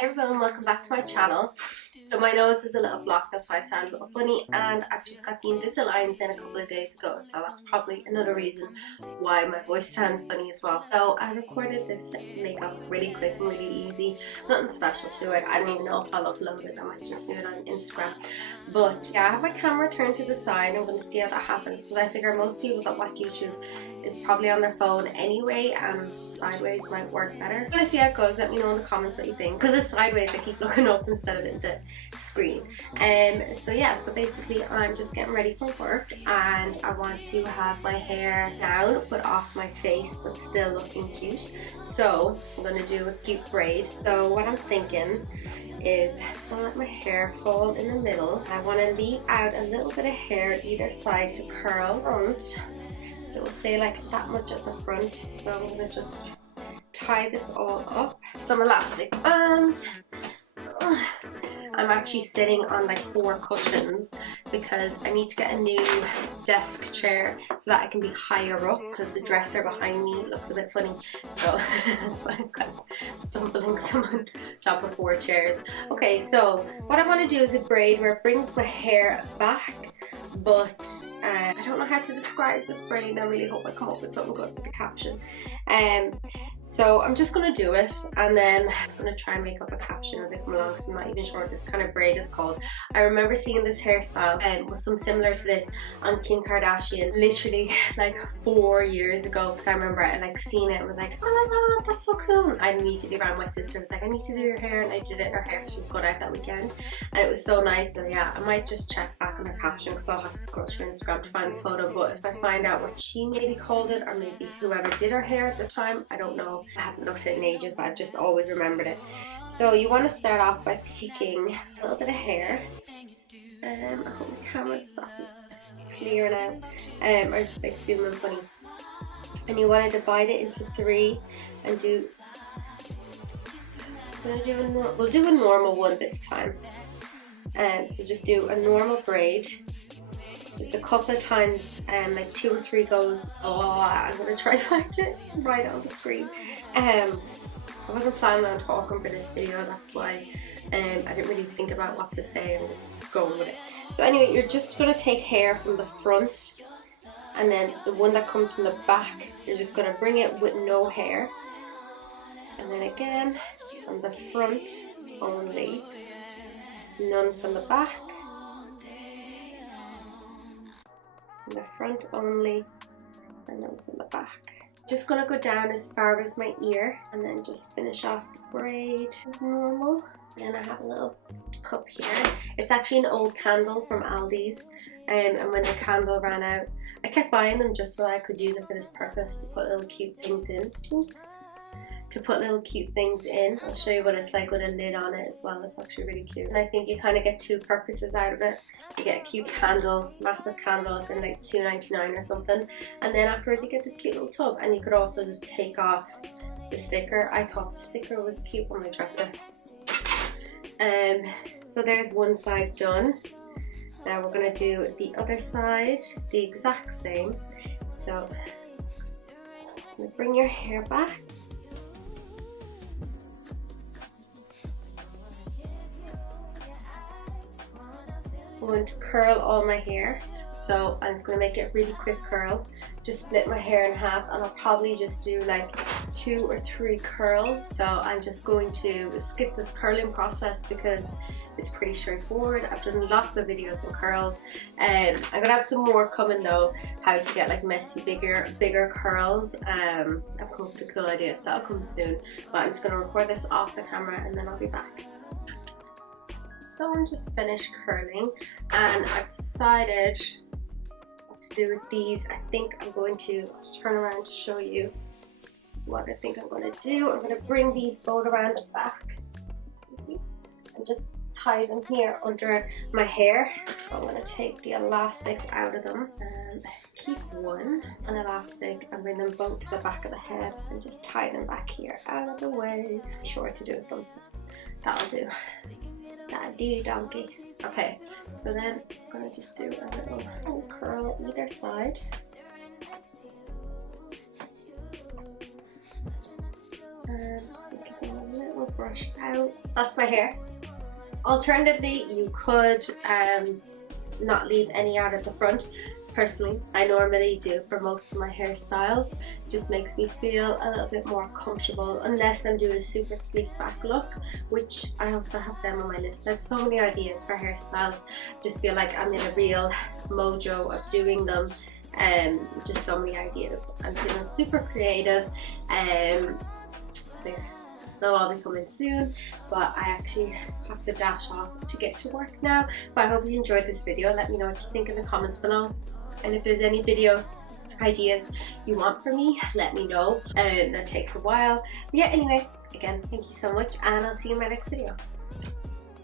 Hey everyone, welcome back to my channel. So my nose is a little blocked, that's why I sound a little funny, and I've just got the Invisaligns in a couple of days ago, so that's probably another reason why my voice sounds funny as well. So I recorded this makeup really quick and really easy, nothing special to it. I don't even know if I'll upload it, I might just do it on Instagram. But yeah, I have my camera turned to the side. I'm going to see how that happens because I figure most people that watch YouTube is probably on their phone anyway, and sideways might work better. I'm going to see how it goes. Let me know in the comments what you think, because it's sideways I keep looking up instead of at the screen. So yeah, so basically I'm just getting ready for work and I want to have my hair down but off my face but still looking cute. So I'm going to do a cute braid. So what I'm thinking is I just want to let my hair fall in the middle. I want to leave out a little bit of hair either side to curl front. So we'll say like that much at the front. So I'm going to just tie this all up. Some elastic bands. I'm actually sitting on like 4 cushions because I need to get a new desk chair so that I can be higher up, because the dresser behind me looks a bit funny, so that's why I'm kind of stumbling some on top of 4 chairs. Okay, so what I want to do is a braid where it brings my hair back, but I don't know how to describe this braid. I really hope I come up with something good with the caption. So I'm just going to do it and then I'm going to try and make up a caption as I come along, because I'm not even sure what this kind of braid is called. I remember seeing this hairstyle with some similar to this on Kim Kardashian literally like 4 years ago, because I remember I like seeing it and was like, oh my god, that's so cool. And I immediately ran my sister and was like, I need to do your hair, and I did it in her hair. She got out that weekend and it was so nice. So yeah, I might just check back on her caption because I'll have to scroll through Instagram to find the photo, but if I find out what she maybe called it, or maybe whoever did her hair at the time, I don't know. I haven't looked at it in ages, but I've just always remembered it. So you want to start off by picking a little bit of hair. I hope the camera stops clearing out. Or just like zooming funny. And you want to divide it into 3 and do. We'll do a normal one this time. So just do a normal braid. Just a couple of times, like 2 or 3 goes a lot. I'm going to try to find it right on the screen. I wasn't planning on talking for this video, that's why I didn't really think about what to say and just going with it. So anyway, you're just going to take hair from the front, and then the one that comes from the back, you're just going to bring it with no hair. And then again, from the front only, none from the back. The front only, and then from the back. Just gonna go down as far as my ear and then just finish off the braid as normal. And then I have a little cup here. It's actually an old candle from Aldi's, and when the candle ran out, I kept buying them just so I could use it for this purpose, to put little cute things in. Oops. To put little cute things in. I'll show you what it's like with a lid on it as well. It's actually really cute. And I think you kind of get 2 purposes out of it. You get a cute candle, massive candle, it's in like $2.99 or something. And then afterwards you get this cute little tub, and you could also just take off the sticker. I thought the sticker was cute on my dresser. So there's one side done. Now we're going to do the other side the exact same. So I'm going to bring your hair back. I'm going to curl all my hair, so I'm just going to make it a really quick curl. Just split my hair in half, and I'll probably just do like 2 or 3 curls. So I'm just going to skip this curling process because it's pretty straightforward. I've done lots of videos on curls. I'm going to have some more coming though, how to get like messy, bigger curls. I've come up with a cool idea, so that'll come soon. But I'm just going to record this off the camera and then I'll be back. So I'm just finished curling, and I've decided what to do with these. I think I'm going to just turn around to show you what I think I'm going to do. I'm going to bring these both around the back, you see, and just tie them here under my hair. So I'm going to take the elastics out of them and keep an elastic and bring them both to the back of the head and just tie them back here out of the way. Be sure to do a thumbs up. That'll do. That'll do, donkey. Okay, so then I'm going to just do a little curl either side. And just give them a little brush out. That's my hair. Alternatively, you could not leave any out at the front. Personally, I normally do for most of my hairstyles. It just makes me feel a little bit more comfortable, unless I'm doing a super sleek back look, which I also have them on my list. I have so many ideas for hairstyles. Just feel like I'm in a real mojo of doing them. Just so many ideas. I'm feeling super creative. There. They'll all be coming soon, but I actually have to dash off to get to work now. But I hope you enjoyed this video. Let me know what you think in the comments below, and if there's any video ideas you want from me, let me know. That takes a while. But yeah, anyway, again, thank you so much, and I'll see you in my next video.